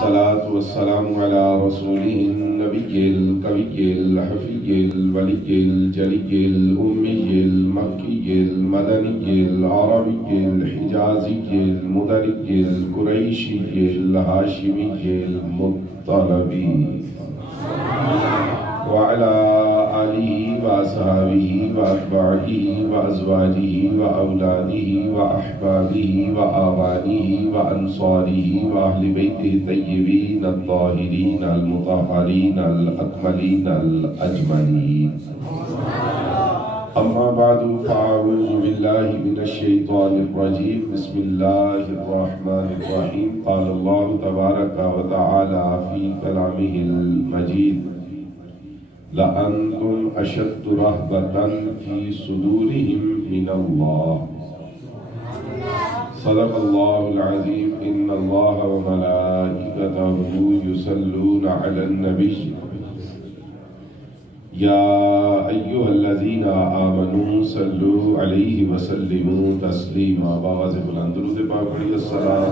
والصلاة والسلام على رسوله النبي القوي الحفي الولي الجلي الأمي المكي المدني العربي الحجازي المدني القريشي الهاشمي المطلبي وعلى آله وأصحابه وأتباعه وأزواجه وأولاده وأحبابه وآبائه وأنصاره وأهل بيته الطيبين الطاهرين المطهرين الأكملين الأجملين. أما بعد فأعوذ بالله من الشيطان الرجيم. بسم الله الرحمن الرحيم. قال الله تبارك وتعالى في كلامه المجيد: لأنتم أشد رهبة في صدورهم من الله. صدق الله العظيم. إن الله وملائكته يصلون على النبي يا أيها الذين آمنوا صلوا عليه وسلموا تسليما. باغاز بلند درود پاک پڑھیے. الصلاة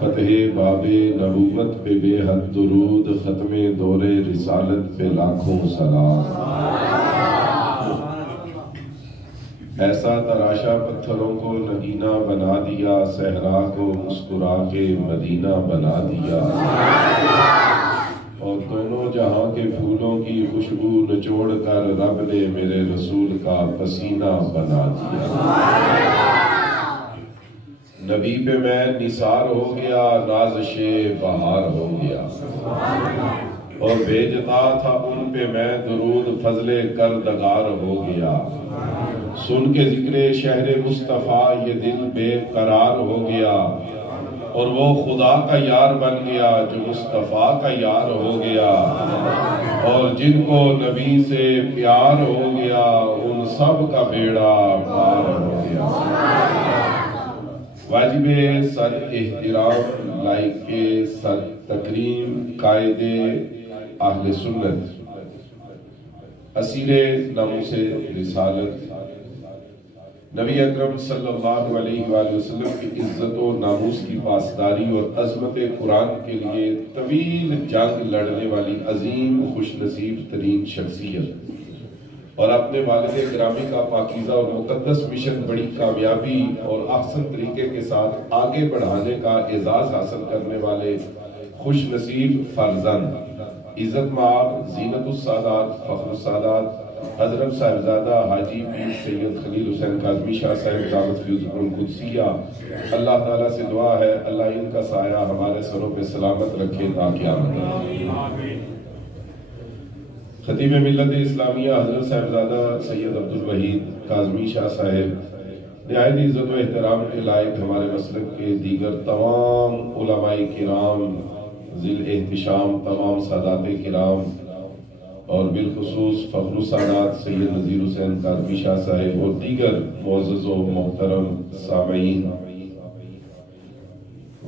فتح باب نبوت پہ بے حد درود، ختم دور رسالت پہ لاکھوں سلام. ایسا تراشا پتھروں کو نگینہ بنا دیا، صحرا کو مسکرا کے مدینہ بنا دیا، اور دونوں جہاں کے پھولوں کی خوشبو نچوڑ کر رب نے میرے رسول کا پسینہ بنا دیا. نبی پہ میں نثار ہو گیا، نازش بہار ہو گیا، اور بھیجتا تھا ان پہ میں درود فضل کردگار ہو گیا. سن کے ذکر شہر مصطفیٰ یہ دل بے قرار ہو گیا، اور وہ خدا کا یار بن گیا جو مصطفیٰ کا یار ہو گیا. اور جن کو نبی سے پیار ہو گیا ان سب کا بیڑا پار ہو گیا. واجب سر احترام، لائق سر تکریم، قائد اہل سنت، اسیر ناموس رسالت، نبی اکرم صلی اللہ علیہ وآلہ وسلم کی عزت و ناموس کی پاسداری اور عظمت قرآن کے لیے طویل جنگ لڑنے والی عظیم خوش نصیب ترین شخصیت، اور اپنے والد گرامی کا پاکیزہ اور مقدس مشن بڑی کامیابی اور احسن طریقے کے ساتھ آگے بڑھانے کا اعزاز حاصل کرنے والے خوش نصیب فرزند، عزت مآب، زینت السادات، فخر السادات، حضرت صاحبزادہ حاجی پیر سید خلیل حسین کاظمی شاہ صاحب دعوت فیض القدسیہ، اللہ تعالیٰ سے دعا ہے اللہ ان کا سایہ ہمارے سروں پہ سلامت رکھے تا قیامت. خطیب ملت اسلامیہ حضرت صاحبزادہ سید عبدالوحید کاظمی شاہ صاحب، نہایت عزت و احترام کے لائق ہمارے مسلک کے دیگر تمام علماء کرام، ذی الاحتشام تمام سادات کرام، اور بالخصوص فخر السادات سید نذیر حسین کاظمی شاہ صاحب اور دیگر معزز و محترم سامعین.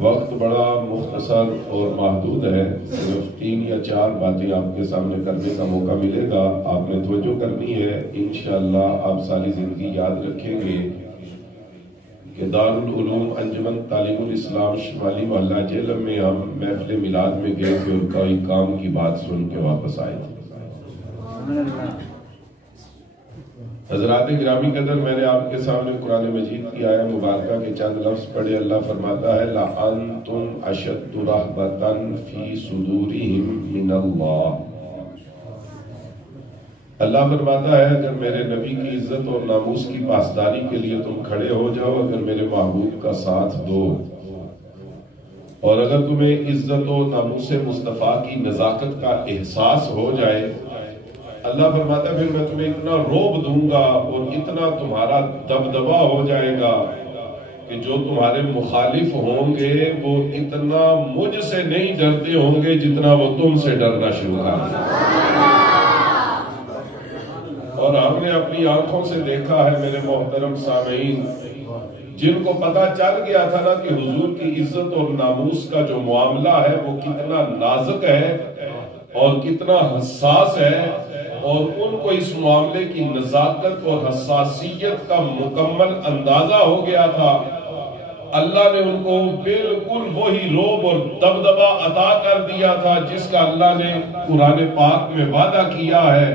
وقت بڑا مختصر اور محدود ہے، صرف 3 یا 4 باتیں آپ کے سامنے کرنے کا موقع ملے گا. آپ نے توجہ کرنی ہے، انشاءاللہ آپ ساری زندگی یاد رکھیں گے کہ دارالعلوم انجمن تعلیم الاسلام شمالی محلہ جہلم میں ہم محفل میلاد میں گئے تھے اور کوئی کام کی بات سن کے واپس آئے تھے. حضرات گرامی قدر، میں نے آپ کے سامنے قرآن مجید کی آیہ مبارکہ کے چند لفظ پڑھے. اللہ فرماتا ہے لَأَنْتُمْ أَشَدُّ رَهْبَةً فِي صُدُورِهِمْ مِنَ اللَّهِ. اللہ فرماتا ہے اگر میرے نبی کی عزت اور ناموس کی پاسداری کے لیے تم کھڑے ہو جاؤ، اگر میرے محبوب کا ساتھ دو، اور اگر تمہیں عزت و ناموس مصطفیٰ کی نزاکت کا احساس ہو جائے، اللہ فرماتا ہے پھر میں تمہیں اتنا روب دوں گا اور اتنا تمہارا دبدبا ہو جائے گا کہ جو تمہارے مخالف ہوں گے وہ اتنا مجھ سے نہیں ڈرتے ہوں گے جتنا وہ تم سے ڈرنا شروع کر دیں. اور ہم نے اپنی آنکھوں سے دیکھا ہے میرے محترم سامعین جن کو پتہ چل گیا تھا نا کہ حضور کی عزت اور ناموس کا جو معاملہ ہے وہ کتنا نازک ہے اور کتنا حساس ہے، اور ان کو اس معاملے کی نزاکت اور حساسیت کا مکمل اندازہ ہو گیا تھا، اللہ نے ان کو بالکل وہی رعب اور دبدبہ عطا کر دیا تھا جس کا اللہ نے قرآن پاک میں وعدہ کیا ہے۔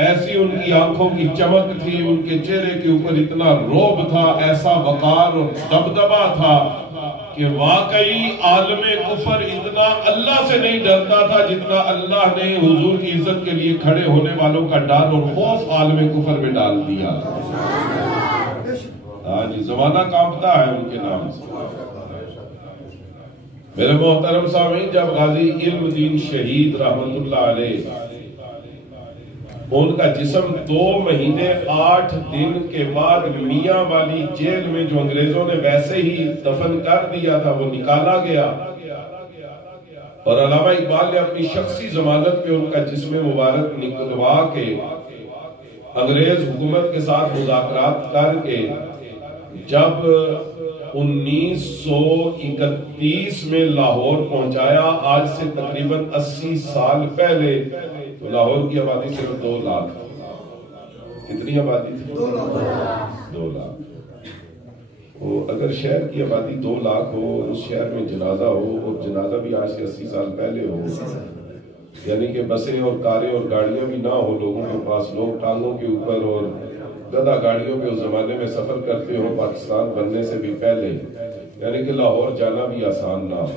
ایسی ان کی آنکھوں کی چمک تھی، ان کے چہرے کے اوپر اتنا رعب تھا، ایسا وقار اور دبدبہ تھا کہ واقعی عالم کفر اتنا اللہ سے نہیں ڈرتا تھا جتنا اللہ نے حضور کی عزت کے لیے کھڑے ہونے والوں کا ڈر اور خوف عالم کفر میں ڈال دیا۔ ہاں جی، زمانہ کانپتا ہے ان کے نام سے۔ میرے محترم سامعین، جب غازی علم الدین شہید رحمت اللہ علیہ ان کا جسم 2 مہینے 8 دن کے بعد میاں والی جیل میں جو انگریزوں نے ویسے ہی دفن کر دیا تھا وہ نکالا گیا، اور علامہ اقبال نے اپنی شخصی ضمانت پہ ان کا جسم مبارک نکلوا کے انگریز حکومت کے ساتھ مذاکرات کر کے جب 1931 میں لاہور پہنچایا، آج سے تقریباً 80 سال پہلے، تو لاہور کی آبادی صرف 2 لاکھ۔ کتنی آبادی تھی؟ 2 لاکھ۔ اگر شہر کی آبادی 2 لاکھ ہو، اس شہر میں جنازہ ہو، اور جنازہ بھی آج سے 80 سال پہلے ہو، یعنی کہ بسیں اور کاریں اور گاڑیاں بھی نہ ہو لوگوں کے پاس، لوگ ٹانگوں کے اوپر اور گدھا گاڑیوں پہ اس زمانے میں سفر کرتے ہو پاکستان بننے سے بھی پہلے، یعنی کہ لاہور جانا بھی آسان نہ ہو،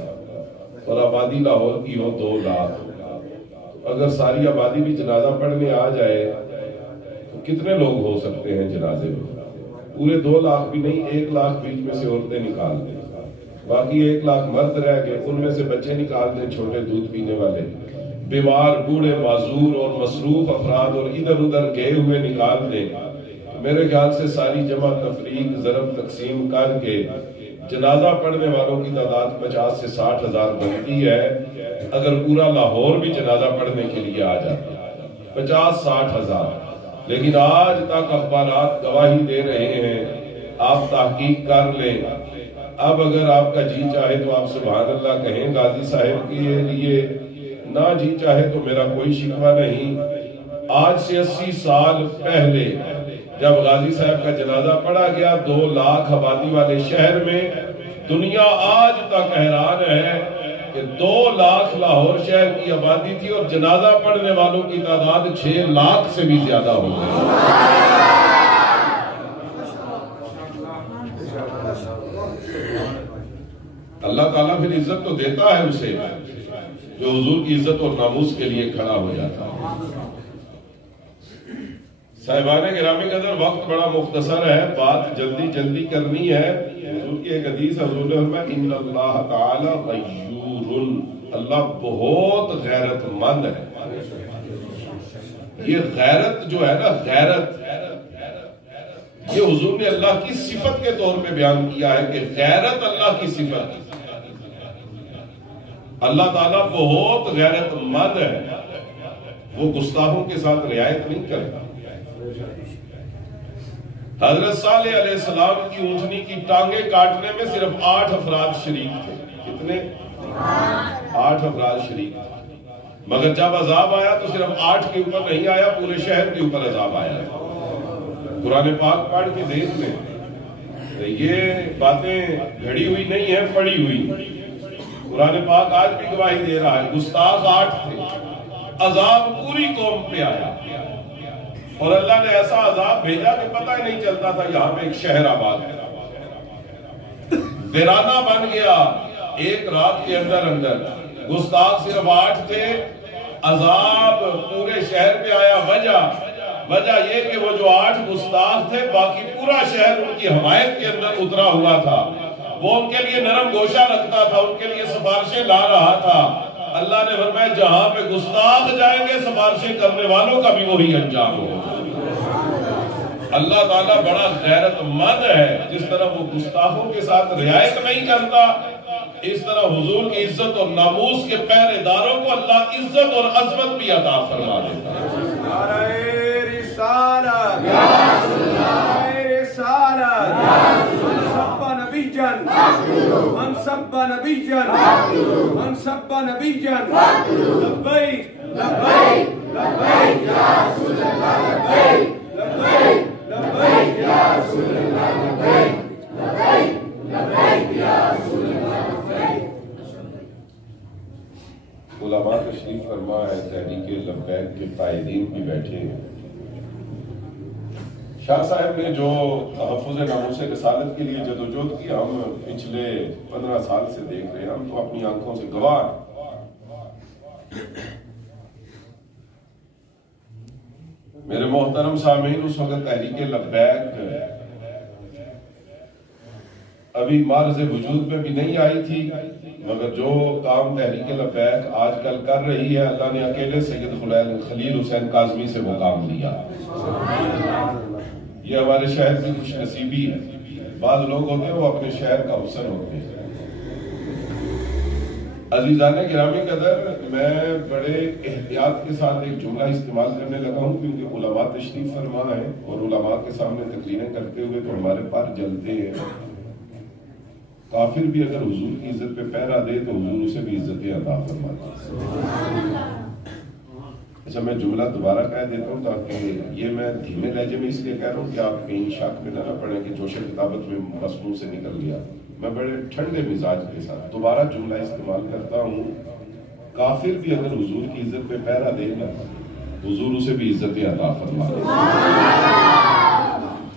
اور آبادی لاہور کی ہو 2 لاکھ۔ اگر ساری آبادی بھی جنازہ پڑھنے آ جائے تو کتنے لوگ ہو سکتے ہیں جنازے میں؟ پورے 2 لاکھ بھی نہیں، 1 لاکھ بیچ میں سے عورتیں نکال دیں، باقی 1 لاکھ مرد رہ گئے، ان میں سے بچے نکال دیں، چھوٹے دودھ پینے والے، بیمار، بوڑھے، معذور اور مصروف افراد اور ادھر ادھر گئے ہوئے نکال دیں۔ میرے خیال سے ساری جمع تفریق ضرب تقسیم کر کے جنازہ پڑھنے والوں کی تعداد 50 سے 60 ہزار بنتی ہے۔ اگر پورا لاہور بھی جنازہ پڑھنے کے لیے آ جاتا 50-60 ہزار، لیکن آج تک اخبارات گواہی دے رہے ہیں، آپ تحقیق کر لیں۔ اب اگر آپ کا جی چاہے تو آپ سبحان اللہ کہیں غازی صاحب کے لیے، نہ جی چاہے تو میرا کوئی شکوہ نہیں۔ آج سے 80 سال پہلے جب غازی صاحب کا جنازہ پڑھا گیا 2 لاکھ آبادی والے شہر میں، دنیا آج تک حیران ہے کہ 2 لاکھ لاہور شہر کی آبادی تھی اور جنازہ پڑھنے والوں کی تعداد 6 لاکھ سے بھی زیادہ ہو گئی۔ اللہ تعالیٰ پھر عزت تو دیتا ہے اسے جو حضور کی عزت اور ناموس کے لیے کھڑا ہو جاتا ہے۔ صاحبان گرامی قدر، وقت بڑا مختصر ہے، بات جلدی جلدی کرنی ہے۔ حضور کی ایک حدیث، حضور نے فرمایا ان اللہ تعالی غیور، اللہ بہت غیرت مند ہے۔ یہ غیرت جو ہے نا، غیرت یہ حضور نے اللہ کی صفت کے طور پہ بیان کیا ہے کہ غیرت اللہ کی صفت ہے۔ اللہ تعالیٰ بہت غیرت مند ہے، وہ گستاخوں کے ساتھ رعایت نہیں کرتا۔ حضرت صالح علیہ السلام کی اونٹنی کی ٹانگیں کاٹنے میں صرف 8 افراد شریک تھے۔ کتنے؟ 8 افراد شریک تھے، مگر جب عذاب آیا تو صرف 8 کے اوپر نہیں آیا، پورے شہر کے اوپر عذاب آیا۔ قرآن پاک پڑھ کے دیکھ لیں، یہ باتیں گھڑی ہوئی نہیں ہیں، پڑھی ہوئی۔ قرآن پاک آج بھی گواہی دے رہا ہے، گستاخ 8 تھے، عذاب پوری قوم پہ آیا، اور اللہ نے ایسا عذاب بھیجا کہ پتہ ہی نہیں چلتا تھا یہاں پہ ایک شہر آباد ہے، ویرانہ بن گیا ایک رات کے اندر۔ گستاخ صرف 8 تھے، عذاب پورے شہر پہ آیا۔ وجہ یہ کہ وہ جو 8 گستاخ تھے، باقی پورا شہر ان کی حمایت کے اندر اترا ہوا تھا، وہ ان کے لیے نرم گوشہ رکھتا تھا، ان کے لیے سفارشیں لا رہا تھا۔ اللہ نے فرمایا جہاں پہ گستاخ جائیں گے، سفارشیں کرنے والوں کا بھی وہی انجام ہوگا۔ اللہ تعالیٰ بڑا غیرت مند ہے، جس طرح وہ گستاخوں کے ساتھ رعایت نہیں کرتا، اس طرح حضور کی عزت اور ناموس کے پہرے داروں کو اللہ عزت اور عظمت بھی عطا فرما دیتا ہے۔ نعرہ رسالت، نعرہ رسالت، نبيا من سب نبيا من سب نبيا لبيك لبيك لبيك يا رسول الله لبيك لبيك لبيك يا رسول الله لبيك لبيك لبيك يا رسول الله لبيك. علماء تشریف فرما ہے، تحریک لبیک کے قائدین بھی بیٹھے ہیں. شاہ صاحب نے جو تحفظ ناموس رسالت کے لیے جدوجہد کی ہم پچھلے 15 سال سے دیکھ رہے ہیں، ہم تو اپنی آنکھوں سے گواہ ہیں. میرے محترم سامعین، اس وقت تحریک لبیک ابھی معرض وجود میں بھی نہیں آئی تھی، مگر جو کام تحریک لبیک آج کل کر رہی ہے، اللہ نے اکیلے سید خلیل حسین کاظمی سے وہ کام لیا. یہ ہمارے شہر کی خوش نصیبی ہے. بعض لوگ ہوتے ہیں وہ اپنے شہر کا حسن ہوتے ہیں. عزیزان گرامی قدر، میں بڑے احتیاط کے ساتھ ایک جملہ استعمال کرنے لگا ہوں، کیونکہ علماء تشریف فرما ہے اور علماء کے سامنے تقریریں کرتے ہوئے تو ہمارے پر جلتے ہیں. کافر بھی اگر حضور کی عزت پہ پیرا دے تو حضور اسے بھی عزتیں عطا فرماتے ہیں. اچھا، میں جملہ دوبارہ کہہ دیتا ہوں تاکہ یہ میں دھیمے لہجے میں اس لیے کہہ رہا ہوں کہ آپ کہیں شک میں نہ پڑیں کہ جوش کتابت میں مصنوع سے نکل گیا. میں بڑے ٹھنڈے مزاج کے ساتھ دوبارہ جملہ استعمال کرتا ہوں. کافر بھی اگر حضور کی عزت پہ پیرا دے گا حضور اسے بھی عزتیں عطا فرماتے ہیں.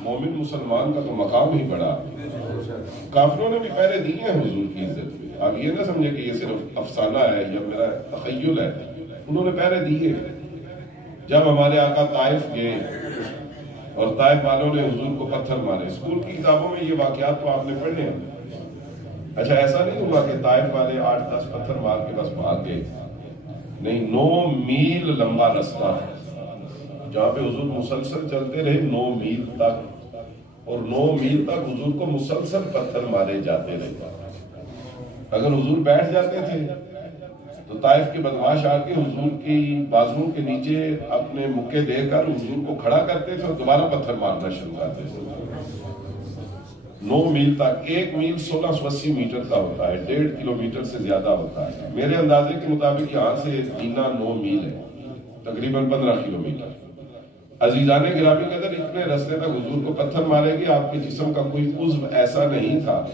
مومن مسلمان کا تو مقام ہی بڑا. کافروں نے بھی پہرے دیے ہیں حضور کی عزت پہ. آپ یہ نہ سمجھے کہ یہ صرف افسانہ ہے یا میرا تخیل ہے، انہوں نے پہرے دیے. جب ہمارے آقا طائف گئے اور طائف والوں نے حضور کو پتھر مارے، اسکول کی کتابوں میں یہ واقعات تو آپ نے پڑھے ہیں. اچھا، ایسا نہیں ہوا کہ طائف والے 8-10 پتھر مار کے بس بھاگ گئے. نہیں، 9 میل لمبا رستہ جہاں پہ حضور مسلسل چلتے رہے 9 میل تک، اور 9 میل تک حضور کو مسلسل پتھر مارے جاتے رہے. اگر حضور بیٹھ جاتے تھے تو طائف کے بدماش آ کے حضور کی بازوؤں کے نیچے اپنے مکے دے کر حضور کو کھڑا کرتے تھے اور دوبارہ پتھر مارنا شروع کرتے تھے. 9 میل تک. 1 میل 1680 میٹر کا ہوتا ہے، 1.5 کلومیٹر سے زیادہ ہوتا ہے. میرے اندازے کے مطابق یہاں سے دینا 9 میل ہے، تقریباً 15 کلومیٹر. عزیزان گرامی قدر، اتنے رستے تک حضور کو پتھر مارے گی. آپ کے جسم کا کوئی عضو ایسا نہیں تھا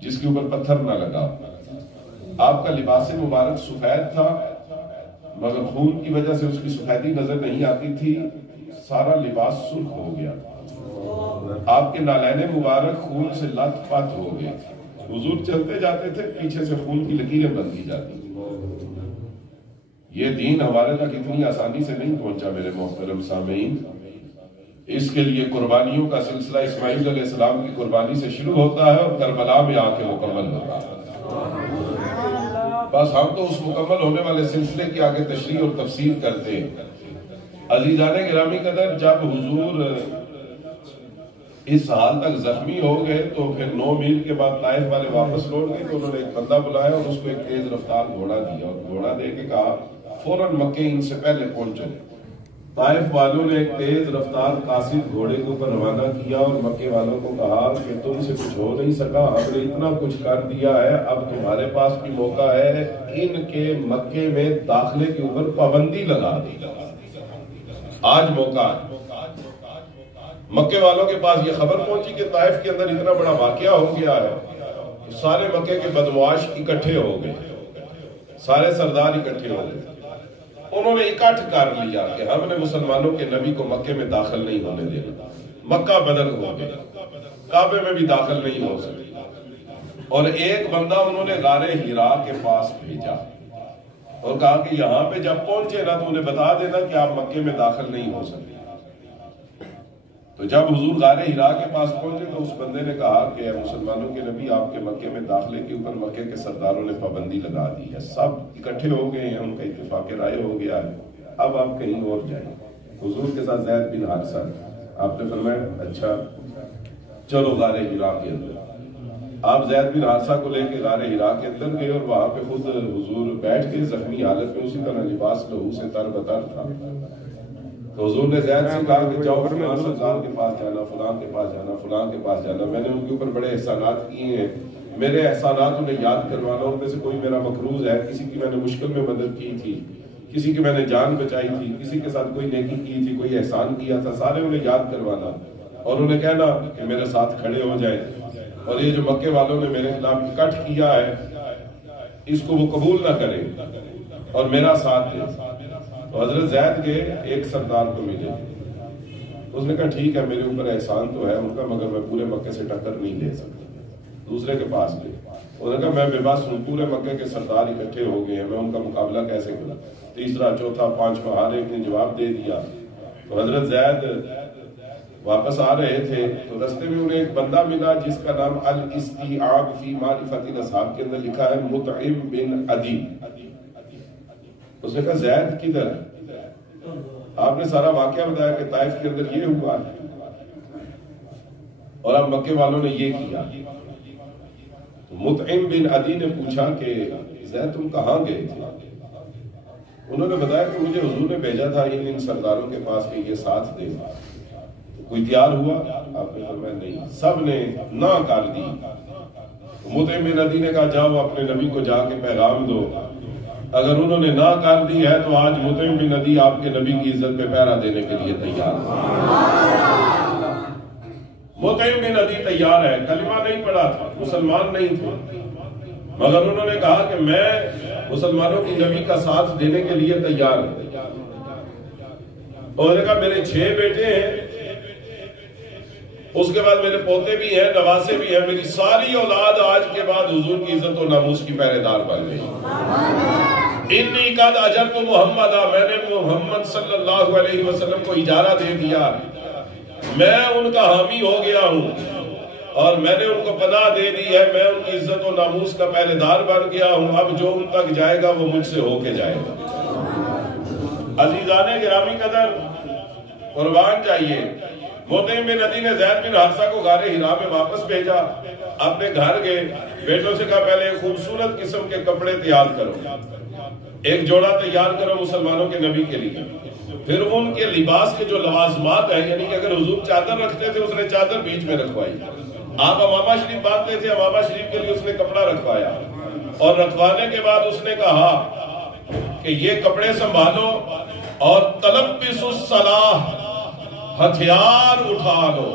جس کے اوپر پتھر نہ لگا. آپ کا لباس مبارک سفید تھا، مگر خون کی وجہ سے اس کی سفیدی نظر نہیں آتی تھی. سارا لباس سرخ ہو گیا. آپ کے نالین مبارک خون سے لت پت ہو گئے. حضور چلتے جاتے تھے، پیچھے سے خون کی لکیریں بندھی جاتی. یہ دین ہمارے تک اتنی آسانی سے نہیں پہنچا میرے محترم سامعین. اس کے لیے قربانیوں کا سلسلہ اسماعیل علیہ السلام کی قربانی سے شروع ہوتا ہے اور کربلا میں آ کے مکمل ہوتا ہے. بس ہم تو اس مکمل ہونے والے سلسلے کی آگے تشریح اور تفسیر کرتے ہیں. عزیزان گرامی قدر، جب حضور اس حال تک زخمی ہو گئے تو پھر 9 میل کے بعد طائف والے واپس لوٹ گئے تو انہوں نے ایک بندہ بلایا اور اس کو ایک تیز رفتار گھوڑا دیا اور گھوڑا دے کے کہا فوراً مکے ان سے پہلے پہنچو. طائف والوں نے ایک تیز رفتار قاصد گھوڑے کے اوپر روانہ کیا اور مکے والوں کو کہا کہ تم سے کچھ ہو نہیں سکا، ہم نے اتنا کچھ کر دیا ہے، اب تمہارے پاس بھی موقع ہے ان کے مکے میں داخلے کے اوپر پابندی لگا دی. آج موقع ہے. مکے والوں کے پاس یہ خبر پہنچی کہ طائف کے اندر اتنا بڑا واقعہ ہو گیا ہے. سارے مکے کے بدمعاش اکٹھے ہو گئے، سارے سردار اکٹھے ہو گئے. انہوں نے اکٹھ کر لیا کہ ہم نے مسلمانوں کے نبی کو مکے میں داخل نہیں ہونے دینا. مکہ بدل ہو گیا، کعبے میں بھی داخل نہیں ہو سکے. اور ایک بندہ انہوں نے غار حرا کے پاس بھیجا اور کہا کہ یہاں پہ جب پہنچے نا تو انہیں بتا دینا کہ آپ مکے میں داخل نہیں ہو سکتے. تو جب حضور غار حرا کے پاس پہنچے تو اس بندے نے کہا کہ اے مسلمانوں کے نبی، آپ کے مکے میں داخلے کے اوپر مکے کے سرداروں نے پابندی لگا دی ہے، سب اکٹھے ہو گئے ہیں، ان کا اتفاق رائے ہو گیا ہے، اب آپ کہیں اور جائیں. حضور کے ساتھ زید بن حارثہ، آپ نے فرمایا اچھا چلو غار حرا کے اندر. آپ زید بن حارثہ کو لے کے غار حرا کے اندر گئے اور وہاں پہ خود حضور بیٹھ کے زخمی حالت میں، اسی طرح لباس لہو سے تر بتر تھا. تو حضور نے زید سے کہا کہ جاؤ فلاں سردار کے پاس جانا، فلاں کے پاس جانا، فلاں کے پاس جانا، میں نے ان کے اوپر بڑے احسانات کیے ہیں، میرے احسانات انہیں یاد کروانا، ان میں سے کوئی میرا مقروض ہے، کسی کی میں نے مشکل میں مدد کی تھی، کسی کی میں نے جان بچائی تھی، کسی کے ساتھ کوئی نیکی کی تھی، کوئی احسان کیا تھا، سارے انہیں یاد کروانا اور انہیں کہنا کہ میرے ساتھ کھڑے ہو جائیں، اور یہ جو مکے والوں نے میرے خلاف اکٹھ کیا ہے اس کو وہ قبول نہ کریں اور میرا ساتھ دیں۔ تو حضرت زید کے ایک سردار کو ملے، اس نے کہا ٹھیک ہے میرے اوپر احسان تو ہے ان کا، مگر میں پورے مکے سے ٹکر نہیں لے سکتا، دوسرے کے پاس گئے، انہوں نے کہا میں بے بس ہوں، پورے مکے کے سردار اکٹھے ہو گئے ہیں، میں ان کا مقابلہ کیسے کروں؟ تیسرا چوتھا پانچواں ہر ایک نے جواب دے دیا۔ تو حضرت زید واپس آ رہے تھے تو رستے میں انہیں ایک بندہ ملا جس کا نام الاستیعاب فی معرفت الاصحاب کے اندر لکھا ہے مطعم بن عدی۔ اس نے کہا زید کدھر ہے؟ آپ نے سارا واقعہ بتایا کہ طائف کے اندر یہ ہوا اور اب مکے والوں نے یہ کیا۔ مطعم بن عدی نے پوچھا کہ زید تم کہاں گئے تھے؟ انہوں نے بتایا کہ مجھے حضور نے بھیجا تھا ان سرداروں کے پاس کہ یہ ساتھ دے، کوئی تیار ہوا؟ آپ نے فرمایا نہیں، سب نے نہ کر دی۔ مطعم بن عدی نے کہا جاؤ اپنے نبی کو جا کے پیغام دو، اگر انہوں نے نہ کر دی ہے تو آج مطعم بن عدی آپ کے نبی کی عزت پہ پہرا دینے کے لیے تیار ہے۔ مطعم بن عدی تیار ہے، کلمہ نہیں پڑھا تھا، مسلمان نہیں تھے، مگر انہوں نے کہا کہ میں مسلمانوں کی نبی کا ساتھ دینے کے لیے تیار ہوں۔ اور نے کہا میرے 6 بیٹے ہیں، اس کے بعد میرے پوتے بھی ہیں، نواسے بھی ہیں، میری ساری اولاد آج کے بعد حضور کی عزت و ناموس کی پہرے دار بن گئی۔ انی قد اجرت محمد، میں نے محمد صلی اللہ علیہ وسلم کو اجارہ دے دیا، میں ان کا حامی ہو گیا ہوں اور میں نے ان کو پناہ دے دی ہے، میں ان کی عزت و ناموس کا پہرے دار بن گیا ہوں، اب جو ان تک جائے گا وہ مجھ سے ہو کے جائے گا۔ عزیزان گرامی قدر، قربان چاہیے، مطعم بن عدی نے زید بن حارثہ کو غار حرا میں واپس بھیجا، اپنے گھر گئے، بیٹوں سے کہا پہلے ایک خوبصورت قسم کے کپڑے تیار کرو، ایک جوڑا تیار کرو مسلمانوں کے نبی کے لیے، پھر ان کے لباس کے جو لوازمات ہیں، یعنی کہ اگر حضور چادر رکھتے تھے اس نے چادر بیچ میں رکھوائی، آپ امامہ شریف باندھتے تھے امامہ شریف کے لیے اس نے کپڑا رکھوایا، اور رکھوانے کے بعد اس نے کہا کہ یہ کپڑے سنبھالو اور تلبس الصلاح، ہتھیار اٹھا لو۔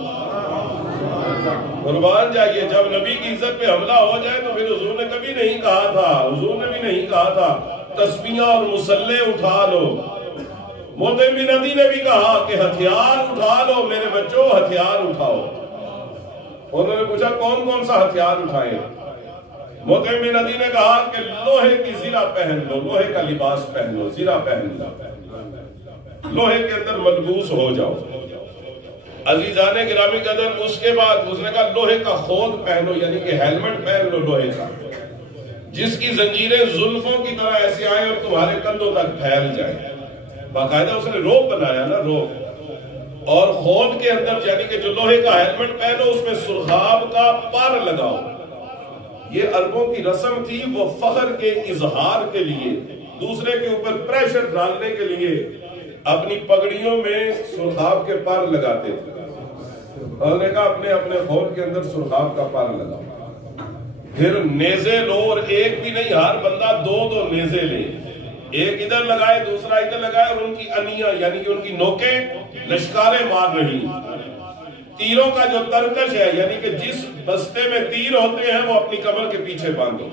قربان جائیے، جب نبی کی عزت پہ حملہ ہو جائے تو پھر حضور نے کبھی نہیں کہا تھا، حضور نے بھی نہیں کہا تھا تسبیحاں اور مسلح اٹھا لو۔ مطعم بن عدی نے بھی کہا کہ ہتھیار اٹھا لو میرے بچوں، ہتھیار اٹھاؤ۔ انہوں نے پوچھا کون کون سا ہتھیار اٹھائیں؟ مطعم بن عدی نے کہا کہ لوہے کی زرہ پہن لو، لوہے کا لباس پہن لو، زرہ پہن لو، لوہے کے اندر ملبوس ہو جاؤ۔ عزیزان گرامی قدر، اس کے بعد اس نے کہا لوہے کا خود پہنو، یعنی کہ ہیلمٹ پہن لو لوہے کا، جس کی زنجیریں زلفوں کی طرح ایسے آئیں اور تمہارے کندھوں تک پھیل جائیں۔ باقاعدہ اس نے روپ بنایا نا، روپ، اور خود کے اندر یعنی کہ جو لوہے کا ہیلمٹ پہنو اس میں سرخاب کا پر لگاؤ۔ یہ عربوں کی رسم تھی، وہ فخر کے اظہار کے لیے، دوسرے کے اوپر پریشر ڈالنے کے لیے اپنی پگڑیوں میں سرخاب کے پر لگاتے تھے۔ انہوں نے کہا اپنے اپنے خود کے اندر سرخاب کا پر لگاؤ، پھر نیزے لو، اور ایک بھی نہیں، ہر بندہ 2 نیزے لے، ایک ادھر لگائے دوسرا ادھر لگائے، اور ان کی انیاں یعنی کہ ان کی نوکیں لشکاریں مار رہی، تیروں کا جو ترکش ہے یعنی کہ جس بستے میں تیر ہوتے ہیں وہ اپنی کمر کے پیچھے باندھو،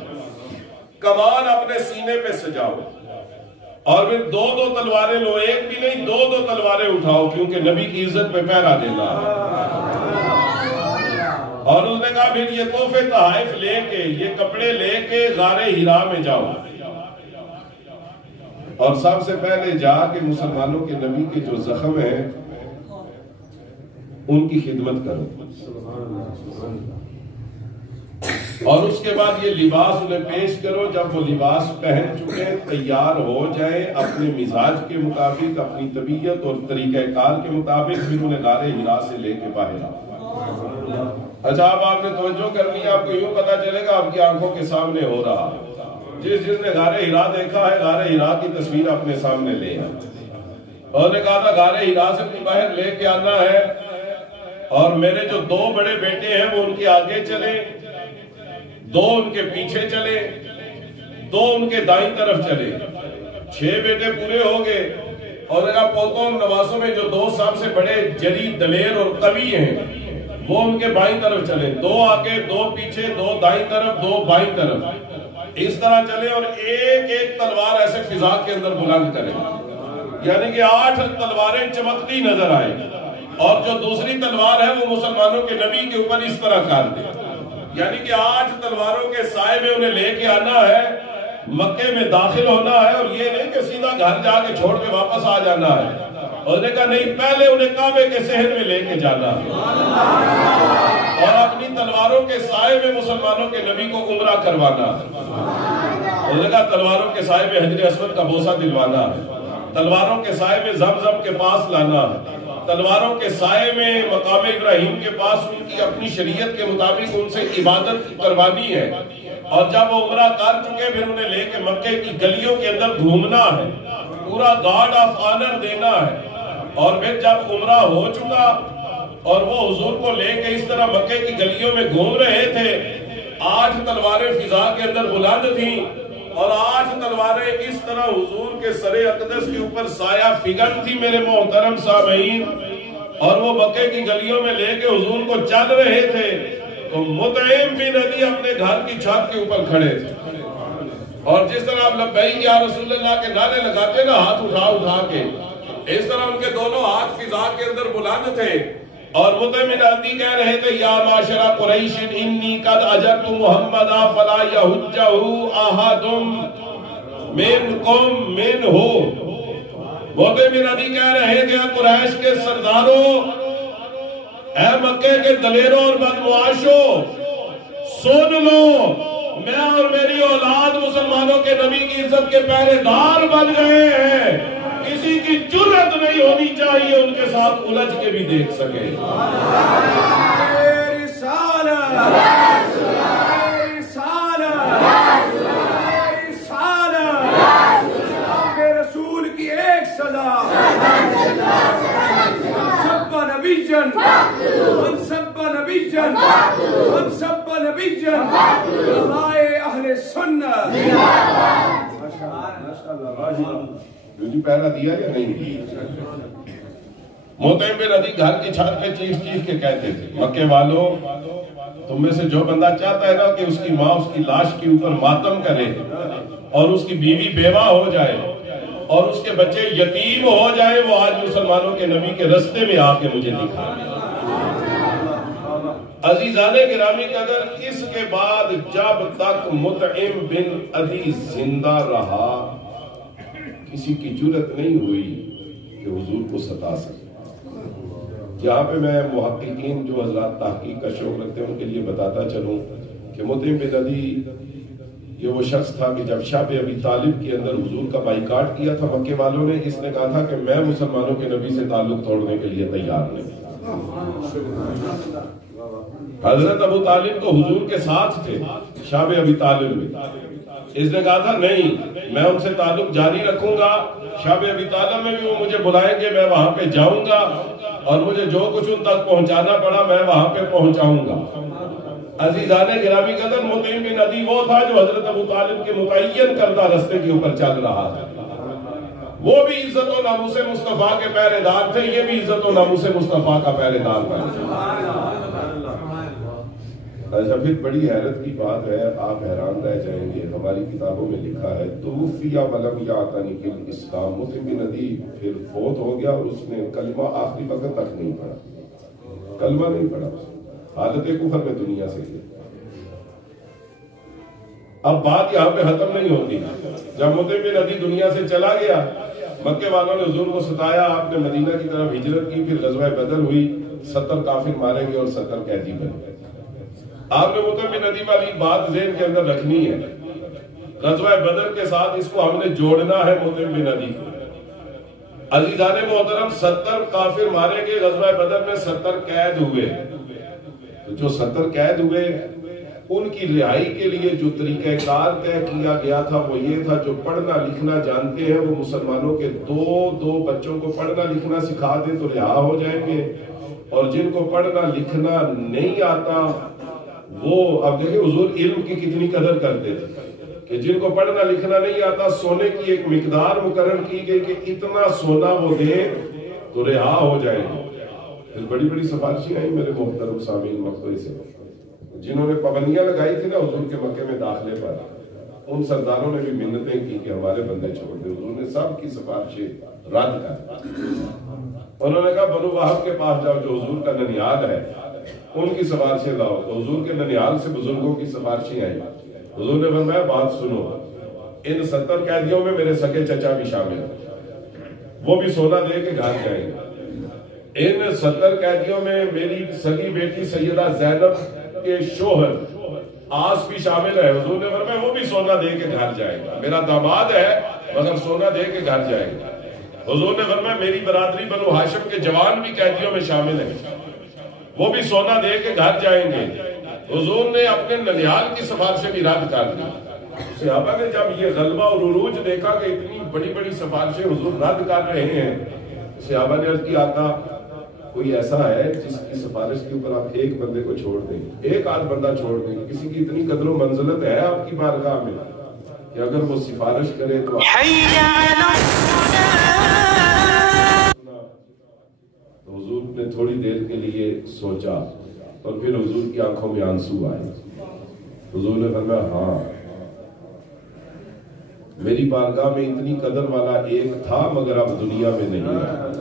کمان اپنے سینے پہ سجاؤ، اور پھر 2 تلواریں لو، ایک بھی نہیں 2 تلواریں اٹھاؤ، کیونکہ نبی کی عزت پہ پہرا دینا۔ اور اس نے کہا پھر یہ تحفے تحائف لے کے، یہ کپڑے لے کے غار حرا میں جاؤ، اور سب سے پہلے جا کے مسلمانوں کے نبی کے جو زخم ہیں ان کی خدمت کرو، اور اس کے بعد یہ لباس انہیں پیش کرو۔ جب وہ لباس پہن چکے تیار ہو جائیں اپنے مزاج کے مطابق، اپنی طبیعت اور طریقہ کار کے مطابق، پھر انہیں غار حرا سے لے کے باہر آؤ۔ اچھا اب آپ نے توجہ کرنی ہے، آپ کو یوں پتا چلے گا آپ کی آنکھوں کے سامنے ہو رہا، جس نے غار حرا دیکھا ہے غار حرا کی تصویر اپنے سامنے لے آئے۔ اور نے کہا تھا غار ہرا سے باہر لے کے آنا ہے، اور میرے جو 2 بڑے بیٹے ہیں وہ ان کے آگے چلے، 2 ان کے پیچھے چلے، 2 ان کے دائیں طرف چلے، 6 بیٹے پورے ہو گئے۔ اور میرا پوتوں نوازوں میں جو 2 سب سے بڑے جری دلیر اور قوی ہیں وہ ان کے بائیں طرف چلے، 2 آگے، 2 پیچھے، 2 دائیں طرف، 2 بائیں طرف، اس طرح چلے اور ایک ایک تلوار ایسے فضا کے اندر بلند کرے، یعنی کہ 8 تلواریں چمکتی نظر آئے، اور جو دوسری تلوار ہے وہ مسلمانوں کے نبی کے اوپر اس طرح کر دے، یعنی کہ 8 تلواروں کے سائے میں انہیں لے کے آنا ہے، مکے میں داخل ہونا ہے، اور یہ نہیں کہ سیدھا گھر جا کے چھوڑ کے واپس آ جانا ہے۔ اور نے کہا نہیں، پہلے انہیں کعبے کے صحن میں لے کے جانا ہے، اور اپنی تلواروں کے سائے میں مسلمانوں کے نبی کو عمرہ کروانا ہے۔ اور نے کہا تلواروں کے سائے میں حجر اسود کا بوسہ دلوانا ہے، تلواروں کے سائے میں زمزم کے پاس لانا ہے، تلواروں کے سائے میں مقام ابراہیم کے پاس ان کی اپنی شریعت کے مطابق ان سے عبادت کروانی ہے، اور جب وہ عمرہ کر چکے پھر انہیں لے کے مکے کی گلیوں کے اندر گھومنا ہے، پورا گارڈ آف آنر دینا ہے، اور پھر جب عمرہ ہو چکا اور وہ حضور کو لے کے اس طرح مکے کی گلیوں میں گھوم رہے تھے، 8 تلواریں فضا کے اندر بلند تھیں، اور 8 تلواریں اس طرح حضور کے سر اقدس کے اوپر سایہ فگن تھی میرے محترم سامعین، اور وہ مکے کی گلیوں میں لے کے حضور کو چل رہے تھے، تو مطعم بن عدی اپنے گھر کی چھت کے اوپر کھڑے تھے، اور جس طرح آپ لبیک یا رسول اللہ کے نعرے لگاتے نا ہاتھ اٹھا اٹھا کے، اس طرح ان کے دونوں ہاتھ فضا کے اندر بلند تھے، اور مطعم بن عدی کہہ رہے تھے یا معاشر قریش انی قد اجرت محمدا فلا یحجہ احد منکم منہ۔ مطعم بن عدی کہہ رہے تھے قریش کے سرداروں، اے مکے کے دلیروں اور بدمعاشوں، سن لو، میں اور میری اولاد مسلمانوں کے نبی کی عزت کے پہرے دار بن گئے ہیں، کسی کی جرت نہیں ہونی چاہیے ان کے ساتھ الجھ کے بھی دیکھ سکے۔ رسول کی ایک سزا، سب نبی جن، ہم سب نبی جن، ہم سب نبی جن، علمائے اہل سنت۔ جی پہلا دیا یا نہیں؟ مطعم بن عدی گھر کی چھت پہ چیخ چیخ کے کہتے تھے مکے والوں، تم میں سے جو بندہ چاہتا ہے نا کہ اس کی ماں اس کی لاش کے اوپر ماتم کرے، اور اس کی بیوی بیوہ ہو جائے، اور اس کے بچے یتیم ہو جائے، وہ آج مسلمانوں کے نبی کے رستے میں آ کے مجھے دکھا۔ عزیزان گرامی کا اگر اس کے بعد جب تک مطعم بن عدی زندہ رہا کسی کی جرت نہیں ہوئی کہ حضور کو ستا سکے۔ یہاں پہ میں محققین جو حضرات تحقیق کا شوق رکھتے ہیں ان کے لیے بتاتا چلوں کہ مطعم بن عدی یہ وہ شخص تھا کہ جب شب ابی طالب کے اندر حضور کا بائیکاٹ کیا تھا مکے والوں نے، اس نے کہا تھا کہ میں مسلمانوں کے نبی سے تعلق توڑنے کے لیے تیار نہیں۔ حضرت ابو طالب تو حضور کے ساتھ تھے شب ابی طالب میں، اس نے کہا تھا نہیں میں ان سے تعلق جاری رکھوں گا، شب ابی طالب میں بھی وہ مجھے بلائیں گے، میں وہاں پہ جاؤں گا، اور مجھے جو کچھ ان تک پہنچانا پڑا میں وہاں پہ پہنچاؤں گا۔ عزیزان گرامی قدر مطعم بن عدی وہ تھا جو حضرت ابو طالب کے متعین کردہ رستے کے اوپر چل رہا تھا، وہ بھی عزت و ناموس مصطفیٰ کے پہرے دار تھے، یہ بھی عزت و ناموس مصطفیٰ کا پہرے دار تھا۔ اچھا پھر بڑی حیرت کی بات ہے، آپ حیران رہ جائیں گے، ہماری کتابوں میں لکھا ہے توفی ولم یعتنق الاسلام، مطعم بن عدی پھر فوت ہو گیا اور اس نے کلمہ آخری وقت تک نہیں پڑھا، کلمہ نہیں پڑھا، حالت کفر میں دنیا سے گیا۔ اب بات یہاں پہ ختم نہیں ہوتی، جب مطعم بن عدی دنیا سے چلا گیا مکے والوں نے حضور کو ستایا، آپ نے مدینہ کی طرف ہجرت کی، پھر غزوہ بدر ہوئی، 70 کافر مارے گئے اور 70 قیدی بنے۔ آپ نے مطعم بن عدی والی بات ذہن کے اندر رکھنی ہے، غزوہ بدر کے ساتھ اس کو ہم نے جوڑنا ہے مطعم بن عدی کو۔ عزیزان محترم 70 کافر مارے گئے غزوہ بدر میں، 70 قید ہوئے، تو جو 70 قید ہوئے ان کی رہائی کے لیے جو طریقہ کار طے کیا گیا تھا وہ یہ تھا، جو پڑھنا لکھنا جانتے ہیں وہ مسلمانوں کے دو بچوں کو پڑھنا لکھنا سکھا دیں تو رہا ہو جائیں گے، اور جن کو پڑھنا لکھنا نہیں آتا وہ، اب دیکھیں حضور علم کی کتنی قدر کرتے تھے کہ جن کو پڑھنا لکھنا نہیں آتا سونے کی ایک مقدار مقرر کی گئی کہ اتنا سونا وہ دے تو رہا ہو جائیں گے۔ پھر بڑی بڑی سفارشیں آئیں میرے محترم سامعین مقتدی سے، جنہوں نے پابندیاں لگائی تھی نا حضور کے مکے میں داخلے پر، ان سرداروں نے بھی منتیں کی کہ ہمارے بندے چھوڑ دیں، حضور نے سب کی سفارشیں رد کر، انہوں نے کہا بنو وہب کے پاس جاؤ جو حضور کا ننیال ہے ان کی سفارشیں لاؤ، تو حضور کے ننیال سے بزرگوں کی سفارشیں آئیں۔ حضور نے فرمایا بات سنو، ان 70 قیدیوں میں میرے سگے چچا بھی شامل ہیں، وہ بھی سونا دے کے گھر جائیں گے۔ ان 70 قیدیوں میں میری سگی بیٹی سیدہ زینب کے شوہر آس بھی شامل ہے، حضور نے فرمایا وہ بھی سونا دے کے گھر جائے گا، میرا داماد ہے مگر سونا دے کے گھر جائے گا۔ حضور نے فرمایا میری برادری بنو ہاشم کے جوان بھی قیدیوں میں شامل ہیں، وہ بھی سونا دے کے گھر جائیں گے۔ حضور نے اپنے ننیال کی سفارشیں بھی رد کر دی۔ صحابہ نے جب یہ غلبہ اور عروج دیکھا کہ اتنی بڑی بڑی سفارشیں حضور رد کر رہے ہیں، صحابہ نے عرض کی آقا کوئی ایسا ہے جس کی سفارش کے اوپر آپ ایک بندے کو چھوڑ دیں، ایک آدھ بندہ چھوڑ دیں، کسی کی اتنی قدر و منزلت ہے آپ کی بارگاہ میں کہ اگر وہ سفارش کرے تو حضور نے تھوڑی دیر کے لیے سوچا اور پھر حضور کی آنکھوں میں آنسو آئے۔ حضور نے فرمایا ہاں میری بارگاہ میں اتنی قدر والا ایک تھا مگر اب دنیا میں نہیں ہے،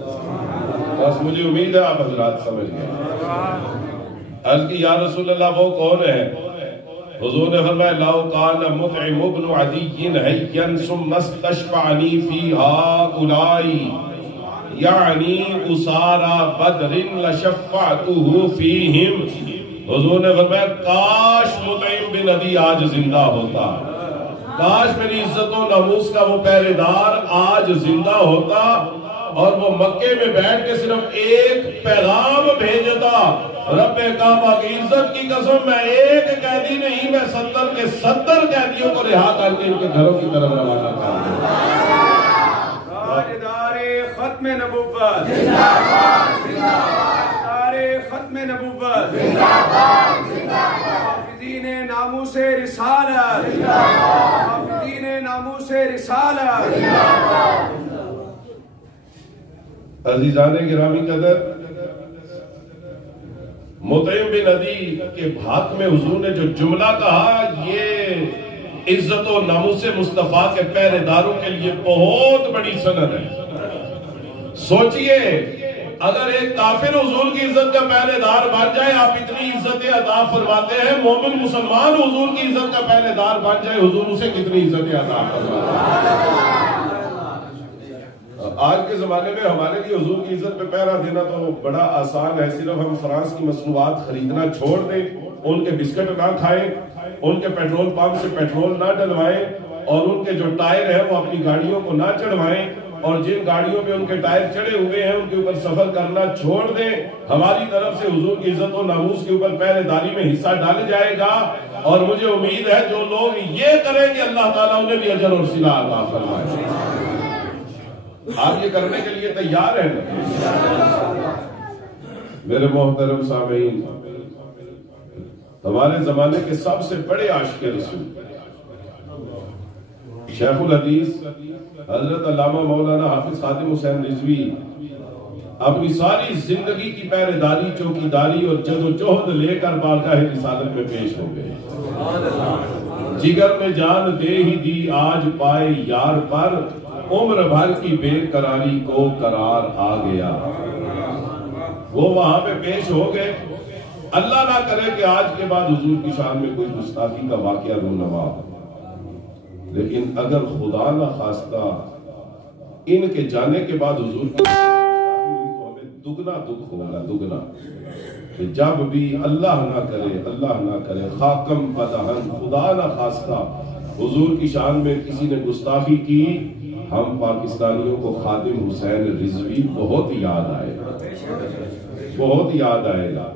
بس مجھے امید ہے آپ حضرات سمجھ گئے۔ عرض کی یا رسول اللہ وہ کون ہے؟ حضور نے فرمایا لو کان مطعم بن عدی حیا ثم استشفعنی فی ہؤلاء یعنی اسارا بدر لشفعته فیہم۔ حضور نے فرمایا کاش مطعم بن عدی آج زندہ ہوتا، کاش میری عزت و ناموس کا وہ پہرے دار آج زندہ ہوتا اور وہ مکے میں بیٹھ کے صرف ایک پیغام بھیجتا، رب کعبہ کی عزت کی قسم میں ایک قیدی نہیں میں 70 کے 70 قیدیوں کو رہا کر کے ان کے گھروں کی طرف روانہ کر دوں۔ تاجدار ختم نبوت زندہ باد، تاجدار ختم نبوت زندہ باد، حافظین ناموس رسالت، حافظین ناموس رسالت۔ عزیزان گرامی قدر، مطعم بن عدی کے بھات میں حضور نے جو جملہ کہا یہ عزت و ناموس مصطفیٰ کے پہرے داروں کے لیے بہت بڑی سند ہے۔ سوچئے اگر ایک کافر حضور کی عزت کا پہرے دار بن جائے، آپ اتنی عزت عطا فرماتے ہیں، مومن مسلمان حضور کی عزت کا پہرے دار بن جائے حضور اسے کتنی عزت عطا فرماتے ہیں۔ آج کے زمانے میں ہمارے لیے حضور کی عزت پہ پہرا دینا تو بڑا آسان ہے، صرف ہم فرانس کی مصنوعات خریدنا چھوڑ دیں، ان کے بسکٹ نہ کھائیں، ان کے پیٹرول پمپ سے پیٹرول نہ ڈلوائیں، اور ان کے جو ٹائر ہیں وہ اپنی گاڑیوں کو نہ چڑھوائیں، اور جن گاڑیوں میں ان کے ٹائر چڑھے ہوئے ہیں ان کے اوپر سفر کرنا چھوڑ دیں۔ ہماری طرف سے حضور کی عزت و ناموس کے اوپر پہرے داری میں حصہ ڈال جائے گا، اور مجھے امید ہے جو لوگ یہ کریں گے اللہ تعالیٰ انہیں بھی اجر اور صلہ عطا فرمائے۔ آپ یہ کرنے کے لیے تیار ہیں؟ میرے محترم سامعین، ہمارے زمانے کے سب سے بڑے عاشق رسول شیخ الحدیث حضرت علامہ مولانا حافظ خادم حسین رضوی اپنی ساری زندگی کی پہرے داری، چوکی داری اور جد و جہد لے کر بارگاہ رسالت میں پیش ہو گئے۔ جگر میں جان دے ہی دی آج پائے یار پر، عمر بھر کی بے قراری کو قرار آ گیا۔ وہ وہاں پہ پیش ہو گئے۔ اللہ نہ کرے کہ آج کے بعد حضور کی شان میں کوئی گستاخی کا واقعہ رونما ہو، لیکن اگر خدا نہ خواستہ ان کے جانے کے بعد حضور کی گستاخی ہوئی تو ہمیں دگنا دکھ ہوگا، دگنا، کہ جب بھی اللہ نہ کرے خاکم بدہن خدا نہ خواستہ حضور کی شان میں کسی نے گستاخی کی، ہم پاکستانیوں کو خادم حسین رضوی بہت یاد آئے گا، بہت یاد آئے گا۔